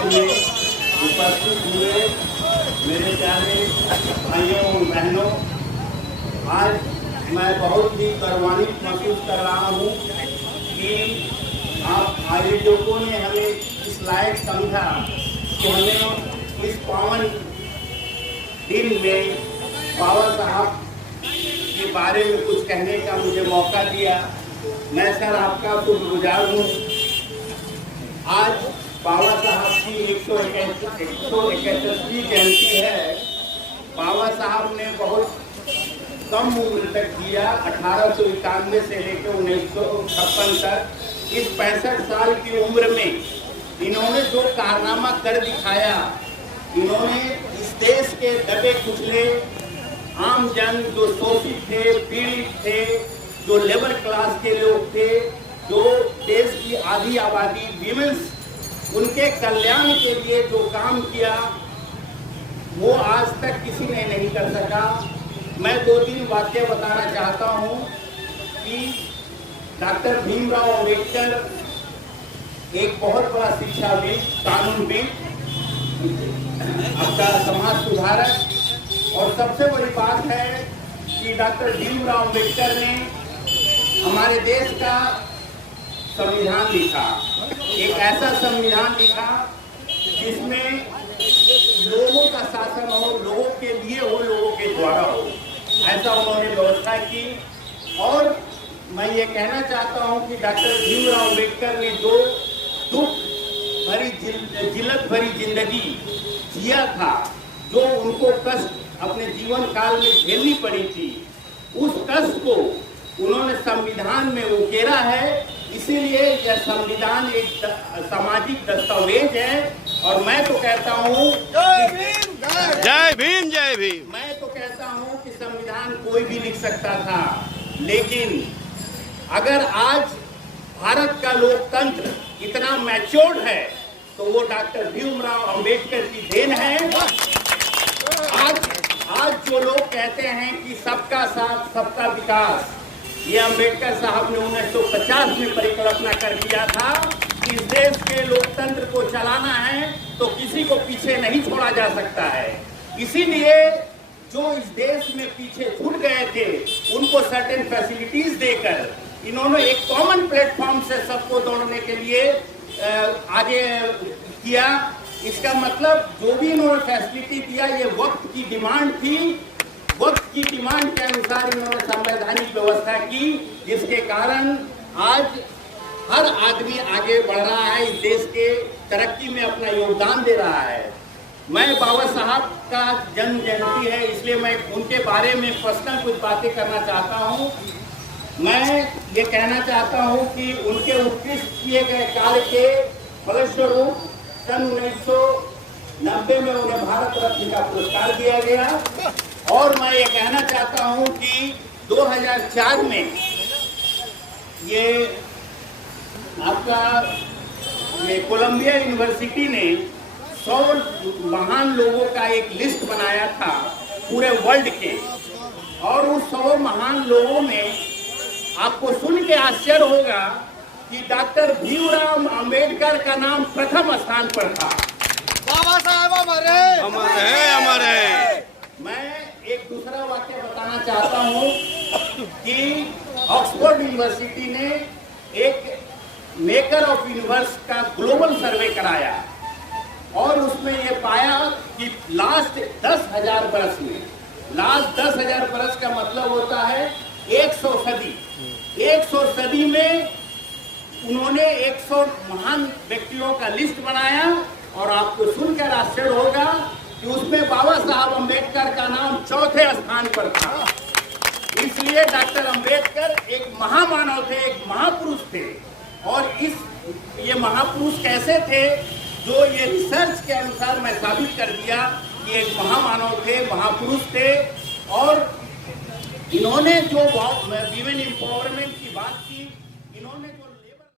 मंच में उपस्थित हुए मेरे प्यारे भाइयों और बहनों, आज मैं बहुत ही गौरवान्वित महसूस कर रहा हूँ कि आप आयोजकों ने हमें इस लायक समझा कि हमें इस पावन दिन में बाबा साहब के बारे में कुछ कहने का मुझे मौका दिया। मैं सर आपका शुक्रगुजार हूँ। आज बाबा साहब की 171वीं जयंती है। बाबा साहब ने बहुत कम उम्र तक जिया, 1891 से लेकर 1956 तक। इस 65 साल की उम्र में इन्होंने जो कारनामा कर दिखाया, इन्होंने इस देश के दबे कुचले आम जन, जो शोषित थे, पीड़ित थे, जो लेबर क्लास के लोग थे, जो देश की आधी आबादी विमेंस, उनके कल्याण के लिए जो काम किया वो आज तक किसी ने नहीं कर सका। मैं 2-3 वाक्य बताना चाहता हूँ कि डॉक्टर भीमराव अंबेडकर एक बहुत बड़ा शिक्षाविद, कानूनविद, आपका समाज सुधारक, और सबसे बड़ी बात है कि डॉक्टर भीमराव अंबेडकर ने हमारे देश का संविधान लिखा। एक ऐसा संविधान लिखा जिसमें लोगों का शासन हो, लोगों के लिए हो, लोगों के द्वारा हो, ऐसा उन्होंने व्यवस्था की। और मैं ये कहना चाहता हूँ कि डॉक्टर भीमराव अंबेडकर ने जो दुख भरी जिल्लत भरी जिंदगी जिया था, जो उनको कष्ट अपने जीवन काल में झेलनी पड़ी थी, उस कष्ट को उन्होंने संविधान में उकेरा है। इसीलिए यह संविधान एक सामाजिक दस्तावेज है। और मैं तो कहता हूँ जय भीम जय भीम। मैं तो कहता हूँ कि संविधान कोई भी लिख सकता था, लेकिन अगर आज भारत का लोकतंत्र इतना मैच्योर्ड है तो वो डॉक्टर भीमराव अंबेडकर की देन है। आज जो लोग कहते हैं कि सबका साथ सबका विकास, ये अंबेडकर साहब ने 1950 में परिकल्पना कर दिया था कि इस देश के लोकतंत्र को चलाना है तो किसी को पीछे नहीं छोड़ा जा सकता है। इसीलिए जो इस देश में पीछे छूट गए थे उनको सर्टेन फैसिलिटीज देकर इन्होंने एक कॉमन प्लेटफॉर्म से सबको दौड़ने के लिए आगे किया। इसका मतलब जो भी इन्होंने फैसिलिटी दिया, ये वक्त की डिमांड थी। वक्त की डिमांड के अनुसार इन्होंने संवैधानिक व्यवस्था की, जिसके कारण आज हर आदमी आगे बढ़ रहा है, इस देश के तरक्की में अपना योगदान दे रहा है। मैं बाबा साहब का जन्म जयंती है, इसलिए मैं उनके बारे में पर्सनल कुछ बातें करना चाहता हूँ। मैं ये कहना चाहता हूँ कि उनके उत्कृष्ट किए गए कार्य के फलस्वरूप सन 1990 में उन्हें भारत रत्न का पुरस्कार दिया गया। और मैं ये कहना चाहता हूँ कि 2004 में ये आपका कोलंबिया यूनिवर्सिटी ने 100 महान लोगों का एक लिस्ट बनाया था पूरे वर्ल्ड के, और उस 100 महान लोगों में आपको सुन के आश्चर्य होगा कि डॉक्टर भीमराव अंबेडकर का नाम प्रथम स्थान पर था। बाबा साहब हमारे अमर है। मैं एक दूसरा वाक्य बताना चाहता हूँ कि ऑक्सफोर्ड यूनिवर्सिटी ने एक मेकर ऑफ यूनिवर्स का ग्लोबल सर्वे कराया और उसमें ये पाया कि लास्ट 10,000 बरस में, लास्ट 10,000 बरस का मतलब होता है 100 सदी, 100 सदी में उन्होंने 100 महान व्यक्तियों का लिस्ट बनाया। और आपको सुनकर आश्चर्य होगा कि उसमें बाबा साहब अंबेडकर का नाम 4थे स्थान पर था। इसलिए डॉक्टर अंबेडकर एक महामानव थे, एक महापुरुष थे। और ये महापुरुष कैसे थे, जो ये रिसर्च के अनुसार मैं साबित कर दिया कि एक महामानव थे, महापुरुष थे। और इन्होंने जो वीमेन एम्पावरमेंट की बात की, इन्होंने जो